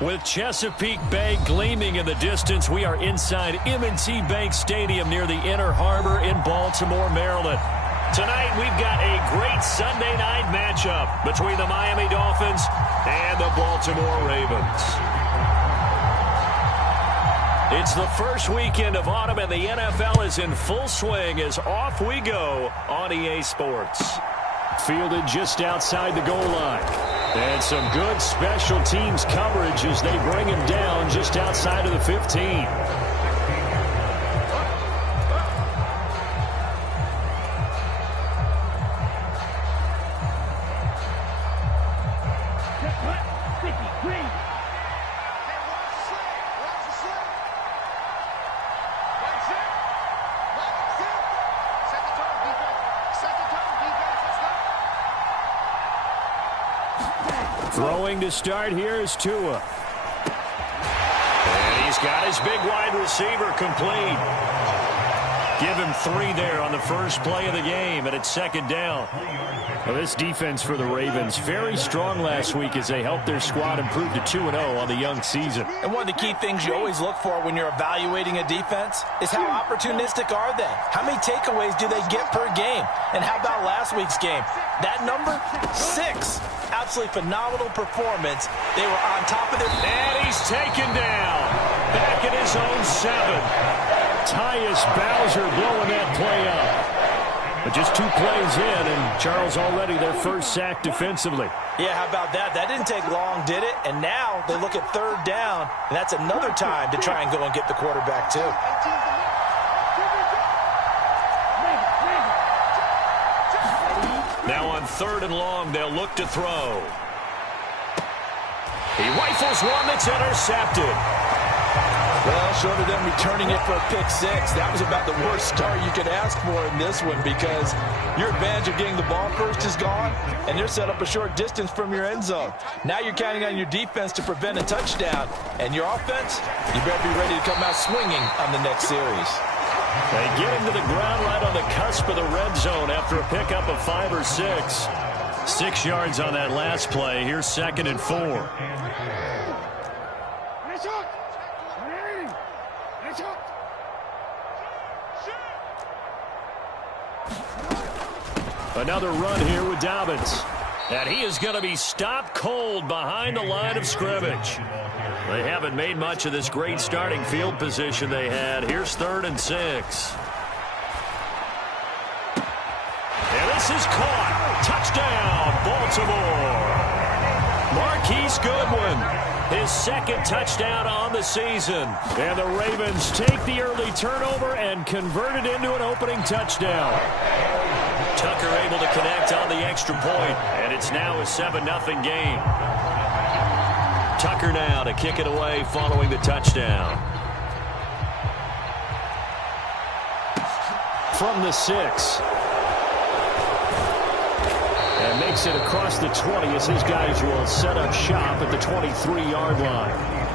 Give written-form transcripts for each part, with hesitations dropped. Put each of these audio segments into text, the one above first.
With Chesapeake Bay gleaming in the distance, we are inside M&T Bank Stadium near the Inner Harbor in Baltimore, Maryland. Tonight, we've got a great Sunday night matchup between the Miami Dolphins and the Baltimore Ravens. It's the first weekend of autumn, and the NFL is in full swing as off we go on EA Sports. Fielded just outside the goal line. And some good special teams coverage as they bring him down just outside of the 15. Throwing to start here is Tua. And he's got his big wide receiver complete. Give him 3 there on the first play of the game, and it's second down. Well, this defense for the Ravens, very strong last week as they helped their squad improve to 2-0 on the young season. And one of the key things you always look for when you're evaluating a defense is how opportunistic are they? How many takeaways do they get per game? And how about last week's game? That number, 6. Absolutely phenomenal performance. They were on top of their... And he's taken down. Back at his own 7. Tyus Bowser blowing that play up. But just 2 plays in, and Charles already their first sack defensively. Yeah, how about that? That didn't take long, did it? And now they look at third down, and that's another time to try and go and get the quarterback, too. Now on 3rd and long, they'll look to throw. He rifles one that's intercepted. Well, short of them returning it for a pick 6, that was about the worst start you could ask for in this one because your advantage of getting the ball first is gone, and they're set up a short distance from your end zone. Now you're counting on your defense to prevent a touchdown, and your offense, you better be ready to come out swinging on the next series. They get him to the ground right on the cusp of the red zone after a pickup of 5 or 6. 6 yards on that last play. Here's 2nd and 4. Another run here with Dobbins. And he is going to be stopped cold behind the line of scrimmage. They haven't made much of this great starting field position they had. Here's 3rd and 6. And this is caught. Touchdown, Baltimore. Marquise Goodwin, his 2nd touchdown on the season. And the Ravens take the early turnover and convert it into an opening touchdown. Tucker able to connect on the extra point, and it's now a 7-0 game. Tucker now to kick it away following the touchdown. From the 6. And makes it across the 20 as his guys will set up shop at the 23-yard line.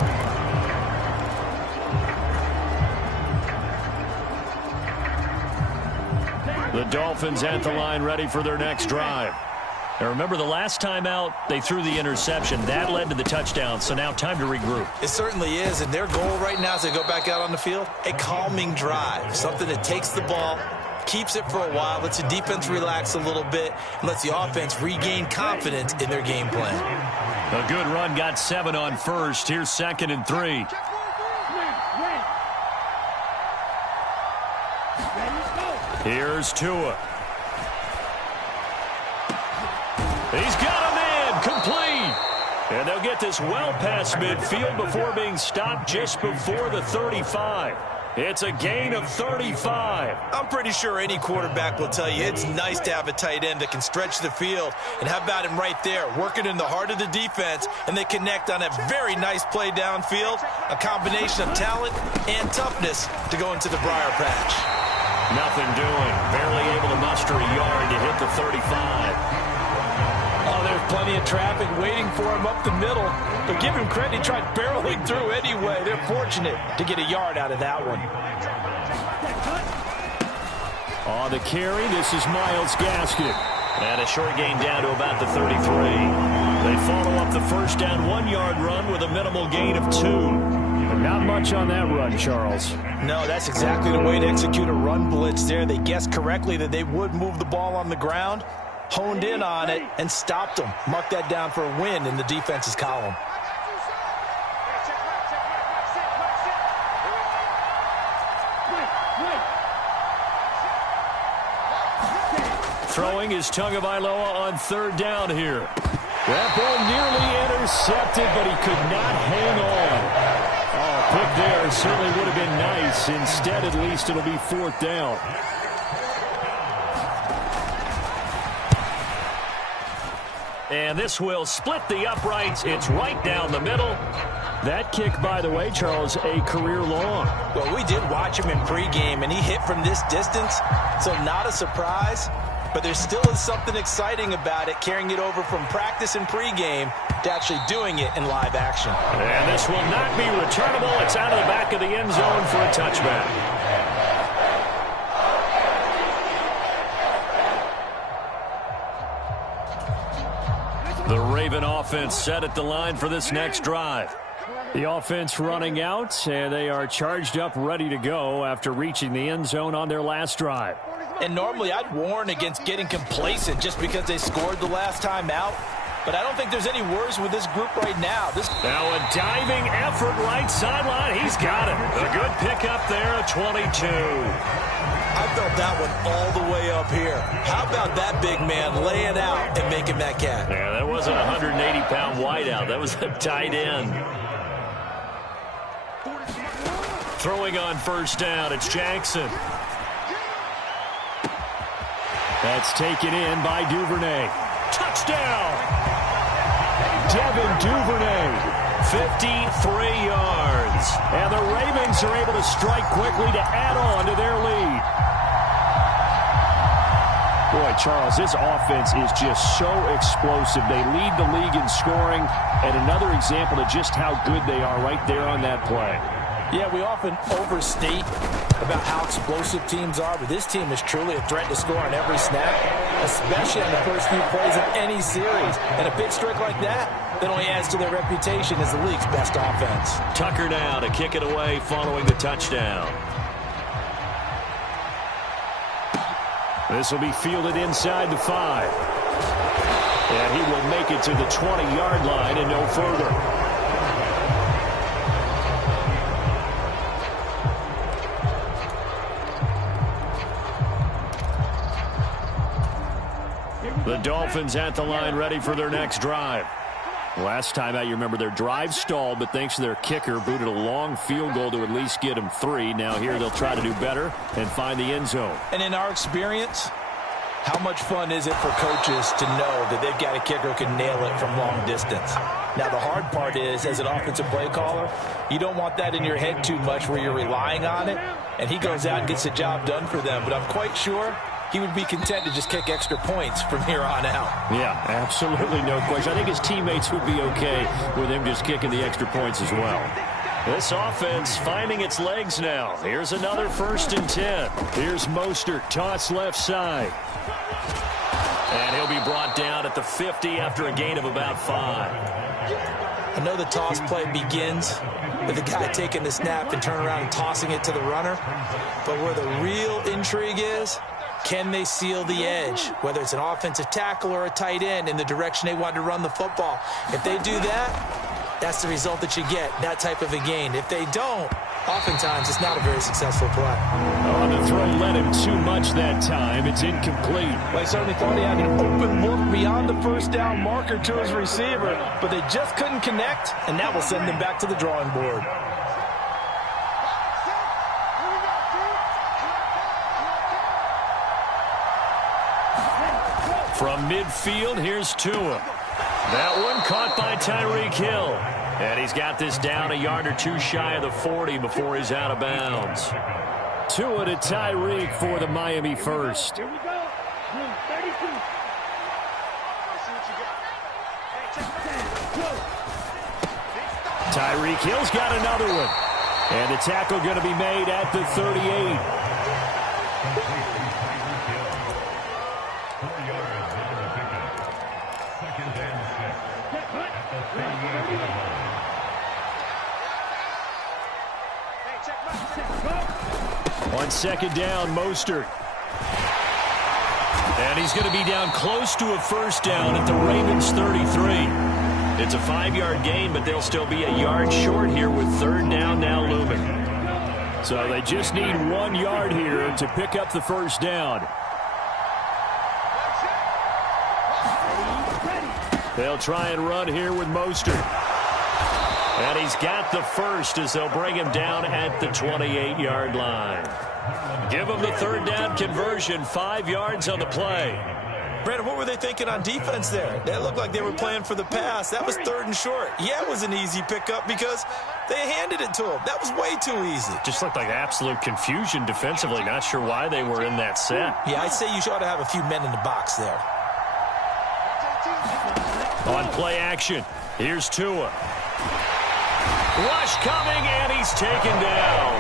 The Dolphins at the line ready for their next drive. Now remember, the last time out, they threw the interception. That led to the touchdown, so now time to regroup. It certainly is, and their goal right now as they go back out on the field, a calming drive, something that takes the ball, keeps it for a while, lets the defense relax a little bit, and lets the offense regain confidence in their game plan. A good run, got 7 on first. Here's 2nd and 3. Here's Tua. He's got a man complete. And they'll get this well past midfield before being stopped just before the 35. It's a gain of 35. I'm pretty sure any quarterback will tell you it's nice to have a tight end that can stretch the field. And how about him right there, working in the heart of the defense, and they connect on a very nice play downfield, a combination of talent and toughness to go into the briar patch. Nothing doing. Barely able to muster a yard to hit the 35. Oh, there's plenty of traffic waiting for him up the middle. But give him credit, he tried barreling through anyway. They're fortunate to get a yard out of that one. On the carry, this is Myles Gaskin. And a short gain down to about the 33. They follow up the first down 1-yard run with a minimal gain of 2. Not much on that run, Charles. No, that's exactly the way to execute a run blitz there. They guessed correctly that they would move the ball on the ground, honed in on it, and stopped them. Mark that down for a win in the defense's column. Throwing is Tagovailoa on 3rd down here. That ball nearly intercepted, but he could not hang on. Oh, pick there certainly would have been nice. Instead, at least, it'll be 4th down. And this will split the uprights. It's right down the middle. That kick, by the way, Charles, a career long. Well, we did watch him in pregame, and he hit from this distance, so not a surprise. But there still is something exciting about it, carrying it over from practice and pregame to actually doing it in live action. And this will not be returnable. It's out of the back of the end zone for a touchback. The Raven offense set at the line for this next drive. The offense running out, and they are charged up, ready to go after reaching the end zone on their last drive. And normally I'd warn against getting complacent just because they scored the last time out. But I don't think there's any worries with this group right now. Now a diving effort right sideline. He's got it. A good pickup there, a 22. I felt that one all the way up here. How about that big man laying out and making that catch? Yeah, that wasn't a 180-pound wideout. That was a tight end. Throwing on 1st down, it's Jackson. That's taken in by Duvernay. Touchdown! Devin Duvernay. 53 yards. And the Ravens are able to strike quickly to add on to their lead. Boy, Charles, this offense is just so explosive. They lead the league in scoring, and another example of just how good they are right there on that play. Yeah, we often overstate about how explosive teams are, but this team is truly a threat to score on every snap, especially on the first few plays of any series. And a big streak like that only adds to their reputation as the league's best offense. Tucker now to kick it away following the touchdown. This will be fielded inside the 5. And he will make it to the 20-yard line and no further. The Dolphins at the line ready for their next drive. Last time out, you remember their drive stalled, but thanks to their kicker, booted a long field goal to at least get them 3. Now here they'll try to do better and find the end zone. And in our experience, how much fun is it for coaches to know that they've got a kicker who can nail it from long distance? Now, the hard part is, as an offensive play caller, you don't want that in your head too much where you're relying on it, and he goes out and gets the job done for them. But I'm quite sure he would be content to just kick extra points from here on out. Yeah, absolutely no question. I think his teammates would be okay with him just kicking the extra points as well. This offense finding its legs now. Here's another 1st and 10. Here's Mostert, toss left side. And he'll be brought down at the 50 after a gain of about 5. I know the toss play begins with the guy taking the snap and turn around and tossing it to the runner. But where the real intrigue is, can they seal the edge, whether it's an offensive tackle or a tight end, in the direction they want to run the football? If they do that, that's the result that you get, that type of a gain. If they don't, oftentimes it's not a very successful play. Oh, the throw led him too much that time. It's incomplete. Well, I certainly thought he had an open look beyond the 1st down marker to his receiver, but they just couldn't connect, and that will send them back to the drawing board. From midfield, here's Tua. That one caught by Tyreek Hill. And he's got this down a yard or 2 shy of the 40 before he's out of bounds. Tua to Tyreek for the Miami first. Tyreek Hill's got another one. And the tackle going to be made at the 38. On second down, Mostert. And he's going to be down close to a first down at the Ravens 33. It's a 5-yard gain, but they'll still be a yard short here with third down now looming. So they just need 1 yard here to pick up the first down. They'll try and run here with Mostert. And he's got the first as they'll bring him down at the 28-yard line. Give him the third down conversion, 5 yards on the play. Brandon, what were they thinking on defense there? That looked like they were playing for the pass. That was third and short. Yeah, it was an easy pickup because they handed it to him. That was way too easy. Just looked like absolute confusion defensively. Not sure why they were in that set. Yeah, I'd say you ought to have a few men in the box there. On play action, here's Tua. Rush coming, and he's taken down.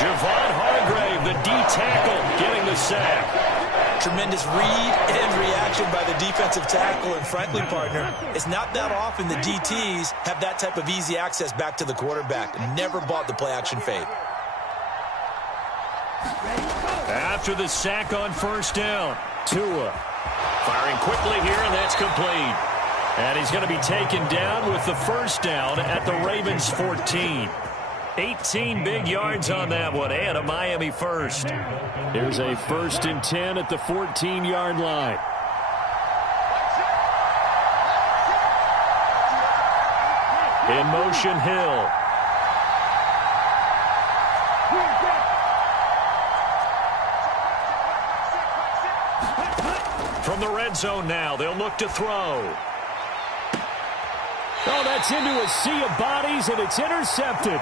Javon Hargrave, the D tackle, getting the sack. Tremendous read and reaction by the defensive tackle. And frankly, partner, it's not that often the DTs have that type of easy access back to the quarterback. Never bought the play action fade. After the sack on first down, Tua firing quickly here, and that's complete. And he's going to be taken down with the first down at the Ravens 14. 18 big yards on that one, and a Miami first. Here's a 1st and 10 at the 14-yard line. In motion, Hill. From the red zone now, they'll look to throw. Oh, that's into a sea of bodies, and it's intercepted.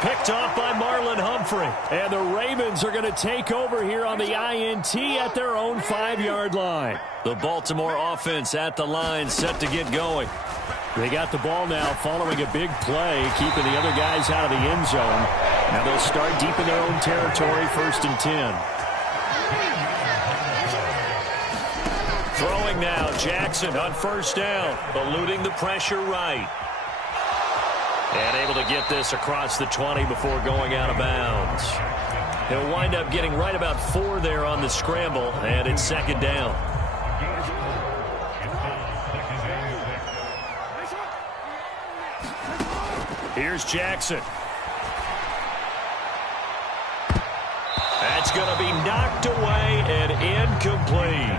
Picked off by Marlon Humphrey. And the Ravens are going to take over here on the INT at their own 5-yard line. The Baltimore offense at the line, set to get going. They got the ball now following a big play, keeping the other guys out of the end zone. Now they'll start deep in their own territory, 1st and 10. Throwing now, Jackson on first down, eluding the pressure right. And able to get this across the 20 before going out of bounds. He'll wind up getting right about 4 there on the scramble, and it's second down. Here's Jackson. That's going to be knocked away and incomplete.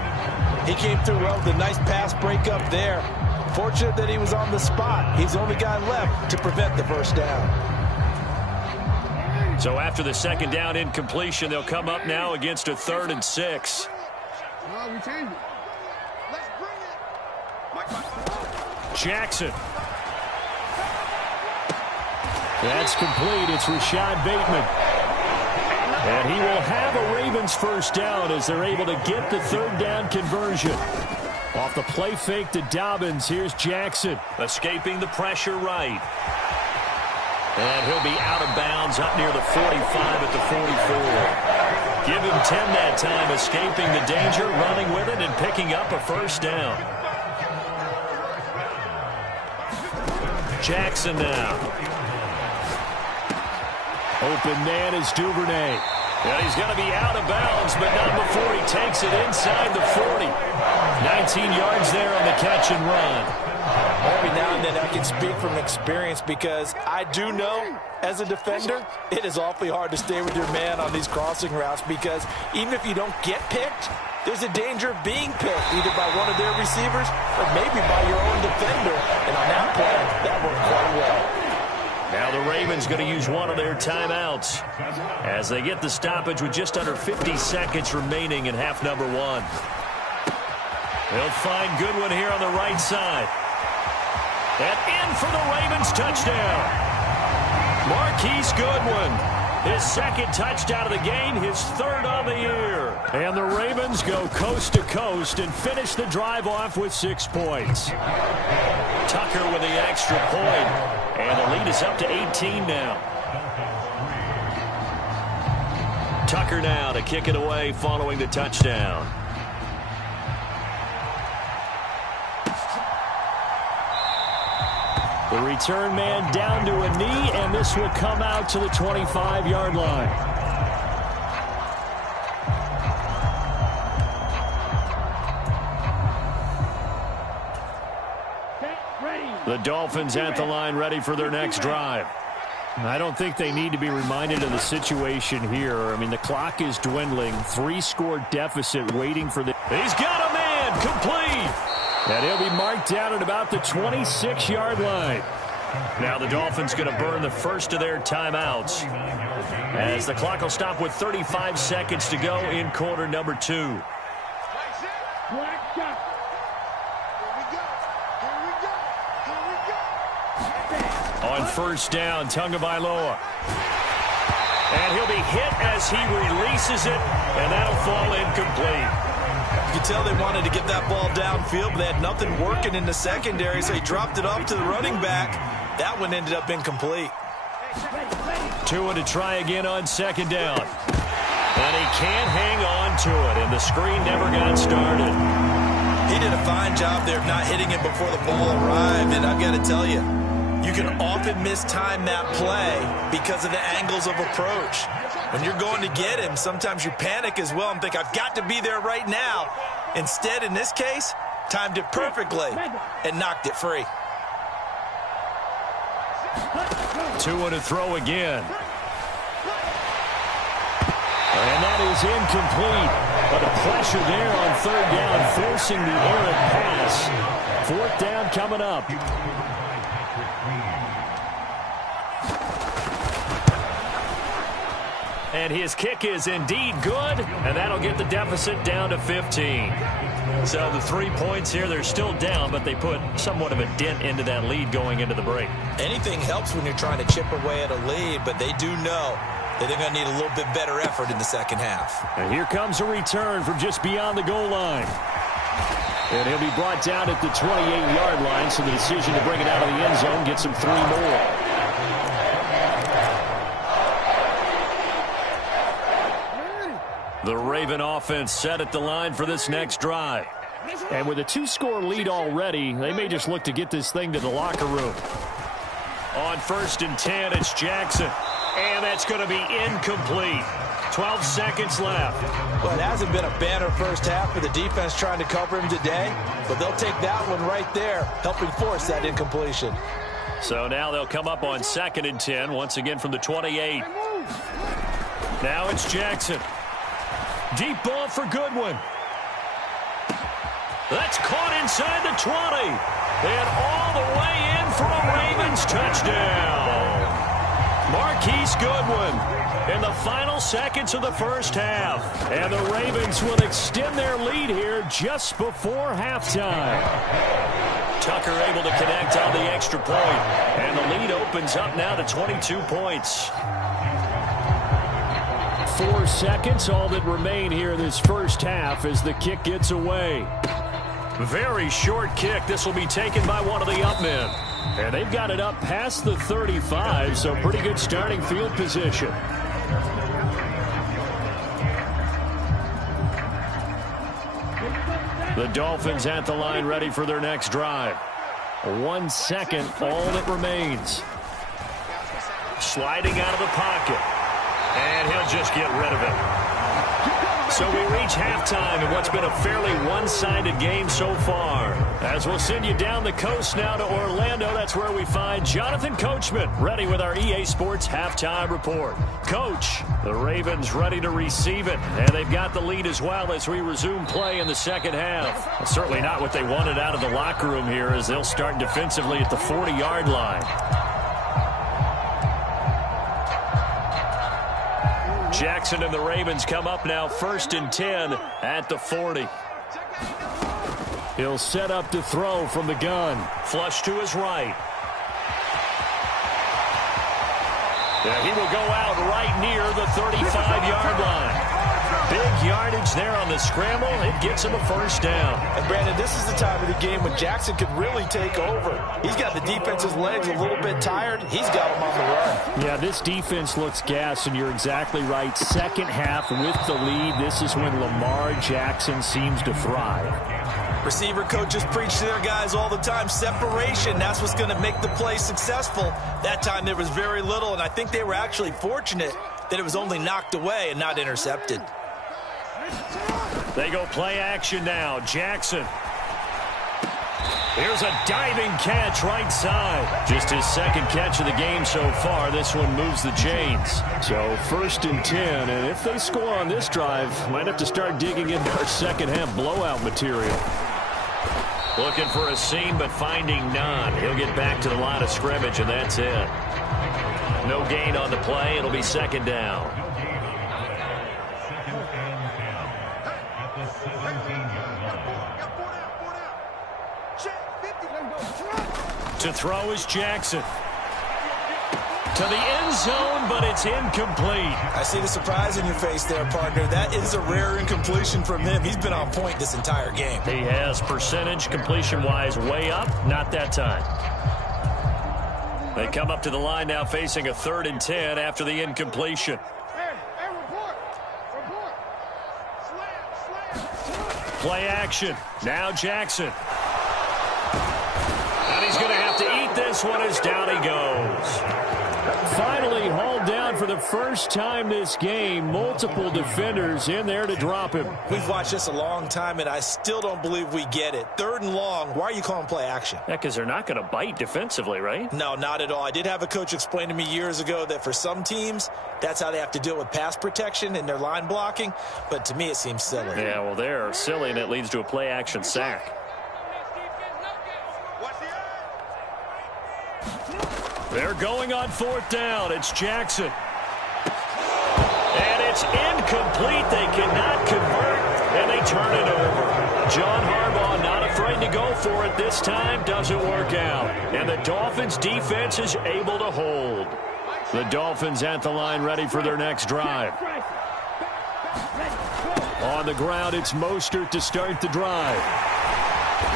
He came through well with a nice pass breakup there. Fortunate that he was on the spot. He's the only guy left to prevent the first down. So after the second down incompletion, they'll come up now against a 3rd and 6. Jackson. That's complete. It's Rashad Bateman. And he will have a Ravens first down as they're able to get the 3rd down conversion. Off the play fake to Dobbins, here's Jackson. Escaping the pressure right. And he'll be out of bounds up near the 45 at the 44. Give him 10 that time, escaping the danger, running with it, and picking up a first down. Jackson now. Open man is Duvernay. And he's going to be out of bounds, but not before he takes it inside the 40. 19 yards there on the catch and run. Every now and then I can speak from experience because I do know, as a defender, it is awfully hard to stay with your man on these crossing routes because even if you don't get picked, there's a danger of being picked either by one of their receivers or maybe by your own defender. And on that play, that worked quite well. Now the Ravens going to use one of their timeouts as they get the stoppage with just under 50 seconds remaining in half number 1. They'll find Goodwin here on the right side. And in for the Ravens touchdown. Marquise Goodwin, his 2nd touchdown of the game, his 3rd on the year. And the Ravens go coast to coast and finish the drive off with 6 points. Tucker with the extra point. And the lead is up to 18 now. Tucker now to kick it away following the touchdown. The return man down to a knee, and this will come out to the 25-yard line. The Dolphins at the line ready for their next drive. I don't think they need to be reminded of the situation here. I mean, the clock is dwindling. 3-score deficit waiting for the... He's got a man, complete. And he'll be marked down at about the 26-yard line. Now the Dolphins going to burn the first of their timeouts, as the clock will stop with 35 seconds to go in quarter number 2. On first down, Tagovailoa. And he'll be hit as he releases it, and that'll fall incomplete. You can tell they wanted to get that ball downfield, but they had nothing working in the secondary, so he dropped it off to the running back. That one ended up incomplete. Tua to try again on second down. And he can't hang on to it, and the screen never got started. He did a fine job there of not hitting it before the ball arrived, and I've got to tell you, you can often mistime that play because of the angles of approach. When you're going to get him, sometimes you panic as well and think, I've got to be there right now. Instead, in this case, timed it perfectly and knocked it free. Tua to throw again. And that is incomplete. But the pressure there on third down, forcing the errant pass. Fourth down coming up. And his kick is indeed good, and that'll get the deficit down to 15. So the 3 points here, they're still down, but they put somewhat of a dent into that lead going into the break. Anything helps when you're trying to chip away at a lead, but they do know that they're going to need a little bit better effort in the second half. And here comes a return from just beyond the goal line. And he'll be brought down at the 28-yard line, so the decision to bring it out of the end zone gets him 3 more. The Raven offense set at the line for this next drive. And with a 2-score lead already, they may just look to get this thing to the locker room. On first and 10, it's Jackson. And that's going to be incomplete. 12 seconds left. Well, it hasn't been a banner first half for the defense trying to cover him today, but they'll take that one right there, helping force that incompletion. So now they'll come up on second and 10, once again from the 28. Now it's Jackson. Deep ball for Goodwin. That's caught inside the 20. And all the way in for a Ravens touchdown. Marquise Goodwin in the final seconds of the first half. And the Ravens will extend their lead here just before halftime. Tucker able to connect on the extra point. And the lead opens up now to 22 points. 4 seconds, all that remain here this first half as the kick gets away. Very short kick. This will be taken by one of the up men. And they've got it up past the 35, so pretty good starting field position. The Dolphins at the line ready for their next drive. 1 second, all that remains. Sliding out of the pocket. And he'll just get rid of it. So we reach halftime in what's been a fairly one-sided game so far. As we'll send you down the coast now to Orlando, that's where we find Jonathan Coachman ready with our EA Sports Halftime Report. Coach, the Ravens ready to receive it, and they've got the lead as well as we resume play in the second half. Well, certainly not what they wanted out of the locker room here as they'll start defensively at the 40-yard line. Jackson and the Ravens come up now first and 10 at the 40. He'll set up to throw from the gun. Flush to his right. Yeah, he will go out right near the 35-yard line. Big yardage there on the scramble. It gets him a first down. And Brandon, this is the time of the game when Jackson could really take over. He's got the defense's legs a little bit tired. He's got them on the run. Yeah, this defense looks gassed, and you're exactly right. Second half with the lead, this is when Lamar Jackson seems to thrive. Receiver coaches preach to their guys all the time. Separation, that's what's going to make the play successful. That time there was very little, and I think they were actually fortunate that it was only knocked away and not intercepted. They go play action now. Jackson. Here's a diving catch right side. Just his second catch of the game so far. This one moves the chains. So 1st and 10, and if they score on this drive, might have to start digging into our second half blowout material. Looking for a seam, but finding none. He'll get back to the line of scrimmage, and that's it. No gain on the play. It'll be 2nd down. To throw is Jackson. To the end zone, but it's incomplete. I see the surprise in your face there, partner. That is a rare incompletion from him. He's been on point this entire game. He has percentage completion-wise way up. Not that time. They come up to the line now facing a 3rd and 10 after the incompletion. Play action. Now Jackson. And he's going to have to eat this one as down he goes. Finally hauled down for the first time this game. Multiple defenders in there to drop him. We've watched this a long time, and I still don't believe we get it. 3rd and long, why are you calling play action? Yeah, because they're not going to bite defensively, right? No, not at all. I did have a coach explain to me years ago that for some teams, that's how they have to deal with pass protection and their line blocking. But to me, it seems silly. Yeah, well, they're silly, and it leads to a play action sack. They're going on 4th down. It's Jackson. And it's incomplete. They cannot convert, and they turn it over. John Harbaugh not afraid to go for it this time. Doesn't work out. And the Dolphins' defense is able to hold. The Dolphins at the line ready for their next drive. On the ground, it's Mostert to start the drive.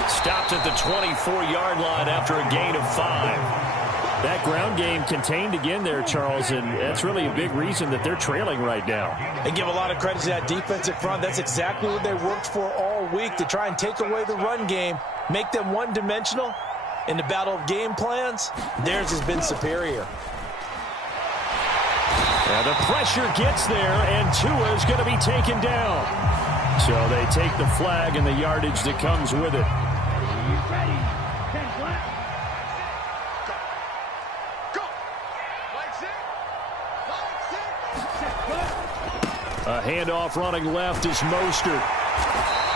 Stopped at the 24-yard line after a gain of 5. That ground game contained again there, Charles, and that's really a big reason that they're trailing right now. And give a lot of credit to that defensive front. That's exactly what they worked for all week, to try and take away the run game, make them one-dimensional. In the battle of game plans, theirs has been superior. Yeah, the pressure gets there, and Tua is going to be taken down. So they take the flag and the yardage that comes with it. A handoff running left is Mostert.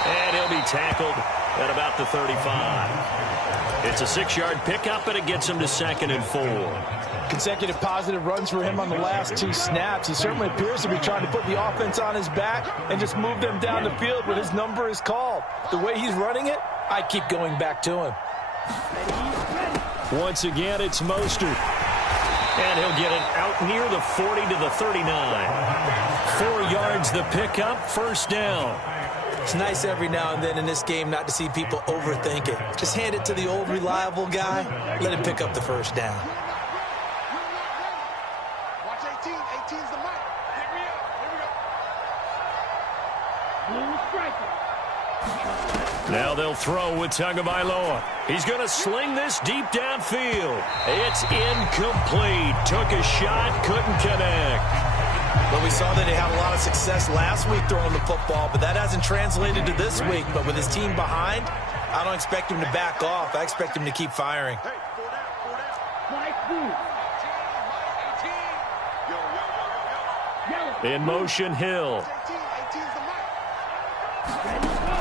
And he'll be tackled at about the 35. It's a 6-yard pickup, and it gets him to 2nd and 4. Consecutive positive runs for him on the last 2 snaps. He certainly appears to be trying to put the offense on his back and just move them down the field when his number is called. The way he's running it, I keep going back to him. Once again, it's Mostert. And he'll get it out near the 40 to the 39. 4 yards the pickup, 1st down. It's nice every now and then in this game not to see people overthink it. Just hand it to the old reliable guy. Let him pick up the 1st down. Watch 18. 18's the mic. Here we go. Now they'll throw with Tagovailoa. He's going to sling this deep downfield. It's incomplete. Took a shot, couldn't connect. Well, we saw that he had a lot of success last week throwing the football, but that hasn't translated to this week. But with his team behind, I don't expect him to back off. I expect him to keep firing. Hey, 4 down. In motion, Hill.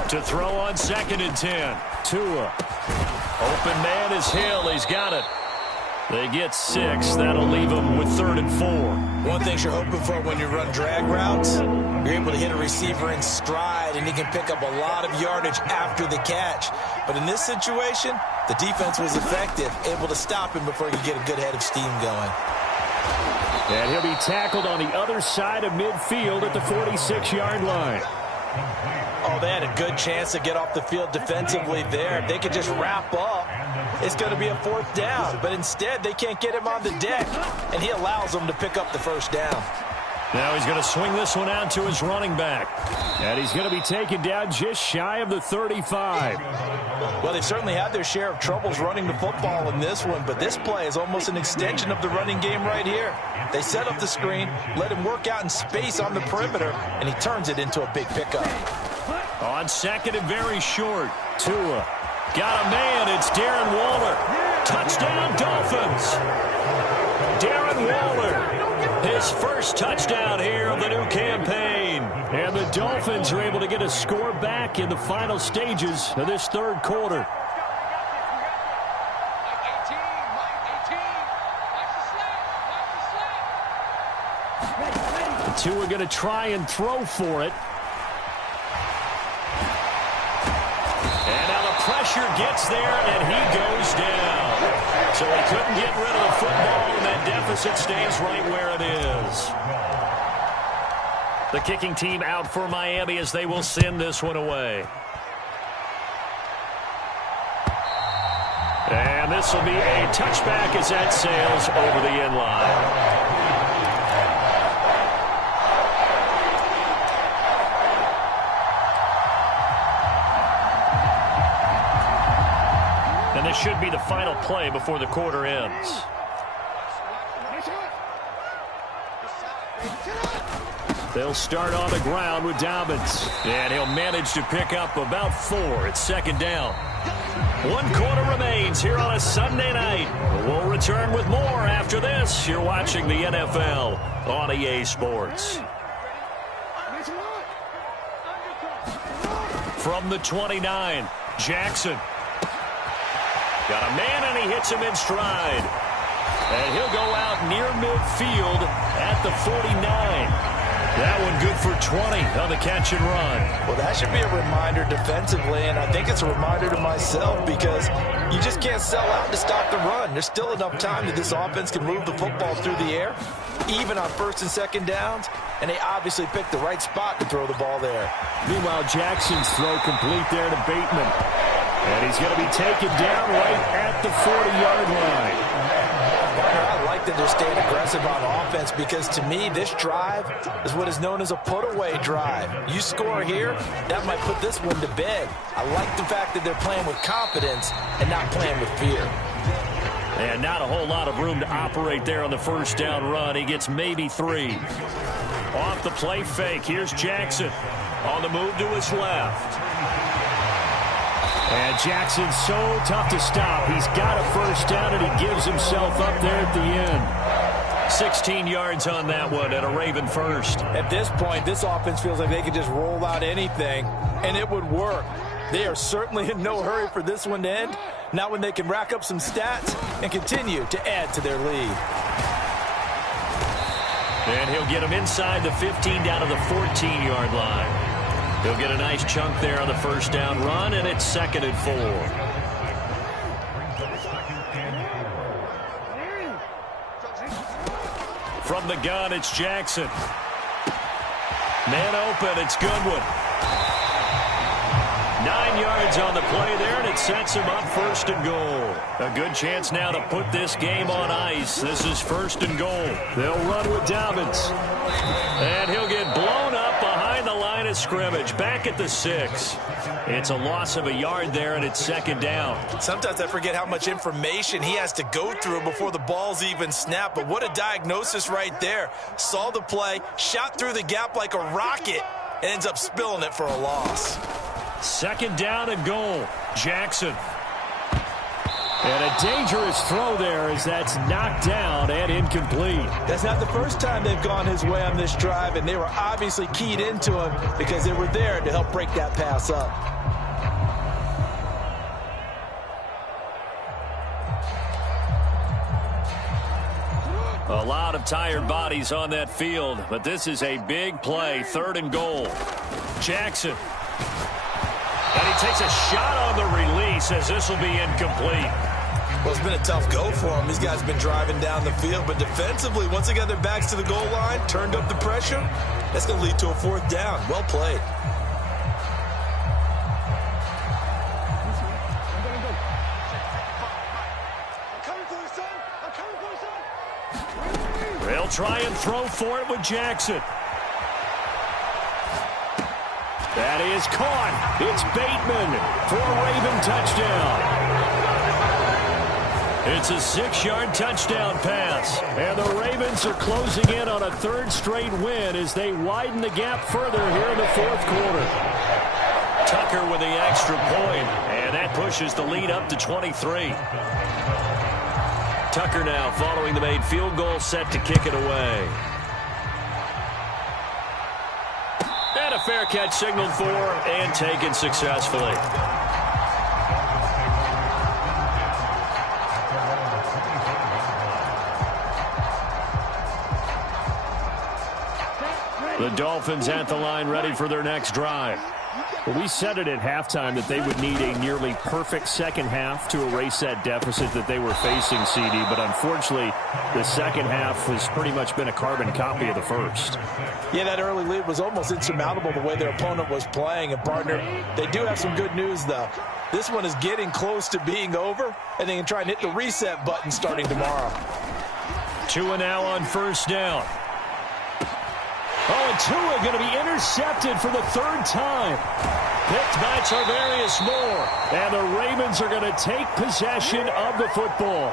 To throw on 2nd and 10. Tua. Open man is Hill. He's got it. They get 6. That'll leave them with 3rd and 4. One thing you're hoping for when you run drag routes, you're able to hit a receiver in stride, and he can pick up a lot of yardage after the catch. But in this situation, the defense was effective, able to stop him before he could get a good head of steam going. And he'll be tackled on the other side of midfield at the 46-yard line. Oh, they had a good chance to get off the field defensively there. If they could just wrap up, it's going to be a 4th down. But instead, they can't get him on the deck, and he allows them to pick up the 1st down. Now he's going to swing this one out to his running back. And he's going to be taken down just shy of the 35. Well, they've certainly had their share of troubles running the football in this one, but this play is almost an extension of the running game right here. They set up the screen, let him work out in space on the perimeter, and he turns it into a big pickup. On 2nd and very short, Tua. Got a man. It's Darren Waller. Touchdown, Dolphins. Darren Waller, his first touchdown here of the new campaign. And the Dolphins are able to get a score back in the final stages of this third quarter. The two are going to try and throw for it. And now the pressure gets there, and he goes down. So he couldn't get rid of the football, and that deficit stays right where it is. The kicking team out for Miami as they will send this one away. And this will be a touchback as that sails over the end line. And this should be the final play before the quarter ends. They'll start on the ground with Dobbins. And he'll manage to pick up about 4. It's second down. 1 quarter remains here on a Sunday night. We'll return with more after this. You're watching the NFL on EA Sports. From the 29, Jackson. Got a man, and he hits him in stride. And he'll go out near midfield at the 49. That one good for 20 on the catch and run. Well, that should be a reminder defensively, and I think it's a reminder to myself because you just can't sell out to stop the run. There's still enough time that this offense can move the football through the air, even on first and second downs, and they obviously picked the right spot to throw the ball there. Meanwhile, Jackson's throw complete there to Bateman. And he's going to be taken down right at the 40-yard line. I like that they're staying aggressive on offense because, to me, this drive is what is known as a put-away drive. You score here, that might put this one to bed. I like the fact that they're playing with confidence and not playing with fear. And not a whole lot of room to operate there on the first down run. He gets maybe 3. Off the play fake, here's Jackson on the move to his left. And Jackson's so tough to stop. He's got a first down, and he gives himself up there at the end. 16 yards on that one and a Raven first. At this point, this offense feels like they could just roll out anything, and it would work. They are certainly in no hurry for this one to end. Not when they can rack up some stats and continue to add to their lead. And he'll get him inside the 15 down to the 14-yard line. He'll get a nice chunk there on the first down run, and it's 2nd and 4. From the gun, it's Jackson. Man open, it's Goodwin. 9 yards on the play there, and it sets him up 1st and goal. A good chance now to put this game on ice. This is 1st and goal. They'll run with Dobbins. And he'll get blown up behind the line of scrimmage, back at the 6. It's a loss of a yard there, and it's 2nd down. Sometimes I forget how much information he has to go through before the ball's even snapped, but what a diagnosis right there. Saw the play, shot through the gap like a rocket, and ends up spilling it for a loss. 2nd down and goal. Jackson. And a dangerous throw there as that's knocked down and incomplete. That's not the first time they've gone his way on this drive, and they were obviously keyed into him because they were there to help break that pass up. A lot of tired bodies on that field, but this is a big play. 3rd and goal. Jackson. And he takes a shot on the release as this will be incomplete. Well, it's been a tough go for him. These guys have been driving down the field, but defensively, once they got their backs to the goal line, turned up the pressure, that's going to lead to a 4th down. Well played. They'll try and throw for it with Jackson. That is caught. It's Bateman for a Raven touchdown. It's a 6-yard touchdown pass. And the Ravens are closing in on a 3rd straight win as they widen the gap further here in the 4th quarter. Tucker with the extra point, and that pushes the lead up to 23. Tucker now following the made field goal, set to kick it away. And a fair catch signaled for and taken successfully. The Dolphins at the line, ready for their next drive. Well, we said it at halftime that they would need a nearly perfect second half to erase that deficit that they were facing, CD. But unfortunately, the second half has pretty much been a carbon copy of the first. Yeah, that early lead was almost insurmountable the way their opponent was playing. And, partner, they do have some good news, though. This one is getting close to being over, and they can try and hit the reset button starting tomorrow. Tua now on first down. Oh, and Tua going to be intercepted for the third time. Picked by Tarvarius Moore. And the Ravens are going to take possession of the football.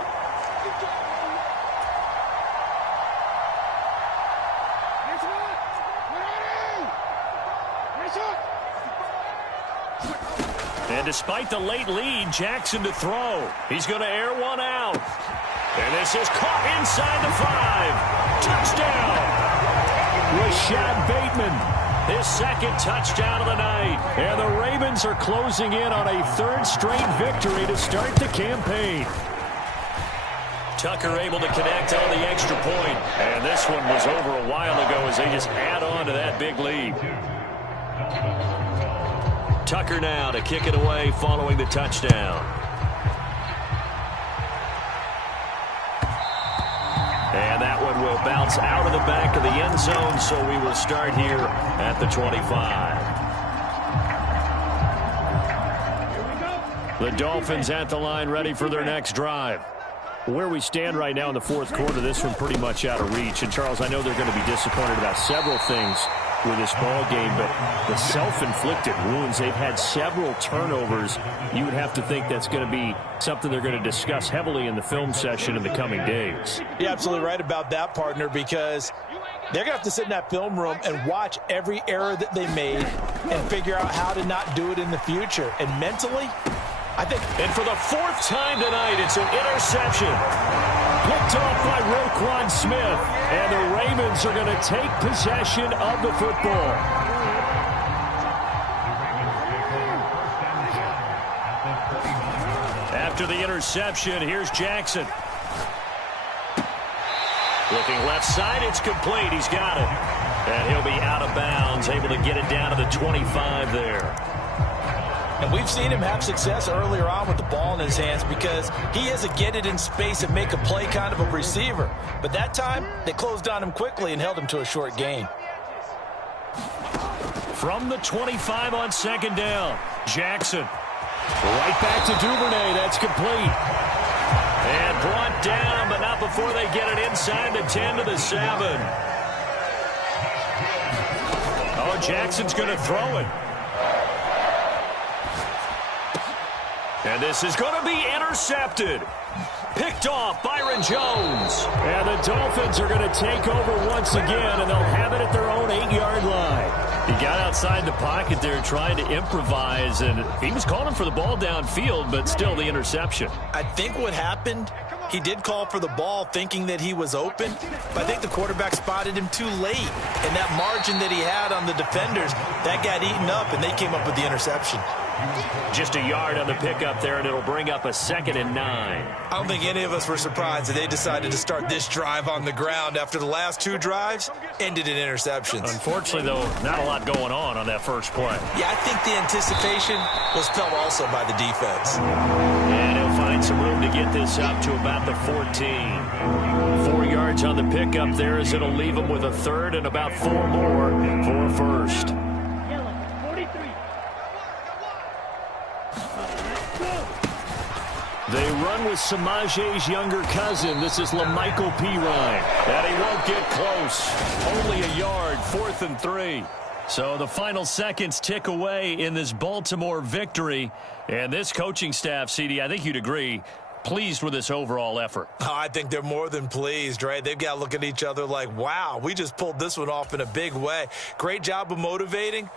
And despite the late lead, Jackson to throw. He's going to air one out. And this is caught inside the 5. Touchdown. Rashad Bateman, his second touchdown of the night. And the Ravens are closing in on a third straight victory to start the campaign. Tucker able to connect on the extra point. And this one was over a while ago as they just add on to that big lead. Tucker now to kick it away following the touchdown. And that one will bounce out of the back of the end zone, so we will start here at the 25. The Dolphins at the line, ready for their next drive. Where we stand right now in the fourth quarter, this one pretty much out of reach. And, Charles, I know they're going to be disappointed about several things with this ball game, but the self-inflicted wounds, they've had several turnovers. You would have to think that's going to be something they're going to discuss heavily in the film session in the coming days. You're absolutely right about that, partner, because they're going to have to sit in that film room and watch every error that they made and figure out how to not do it in the future. And mentally, I think... And for the fourth time tonight, it's an interception. Picked off by Roquan Smith. And the Ravens are going to take possession of the football. After the interception, here's Jackson. Looking left side, it's complete. He's got it. And he'll be out of bounds, able to get it down to the 25 there. And we've seen him have success earlier on with the ball in his hands because he is a get it in space and make a play kind of a receiver. But that time, they closed on him quickly and held him to a short gain. From the 25 on second down, Jackson. Right back to Duvernay. That's complete. And brought down, but not before they get it inside the 10 to the 7. Oh, Jackson's going to throw it. And this is going to be intercepted. Picked off Byron Jones. And the Dolphins are going to take over once again, and they'll have it at their own 8-yard line. He got outside the pocket there trying to improvise, and he was calling for the ball downfield, but still the interception. I think what happened, he did call for the ball thinking that he was open, but I think the quarterback spotted him too late. And that margin that he had on the defenders, that got eaten up, and they came up with the interception. Just a yard on the pickup there, and it'll bring up a 2nd and 9. I don't think any of us were surprised that they decided to start this drive on the ground after the last 2 drives ended in interceptions. Unfortunately, though, not a lot going on that first play. Yeah, I think the anticipation was felt also by the defense. And he'll find some room to get this up to about the 14. 4 yards on the pickup there as it'll leave him with a 3rd and about 4 more for a first. They run with Samaje's younger cousin. This is LaMichael Pirine. And he won't get close. Only a yard, 4th and 3. So the final seconds tick away in this Baltimore victory. And this coaching staff, CD, I think you'd agree, pleased with this overall effort. Oh, I think they're more than pleased, right? They've got to look at each other like, wow, we just pulled this one off in a big way. Great job of motivating.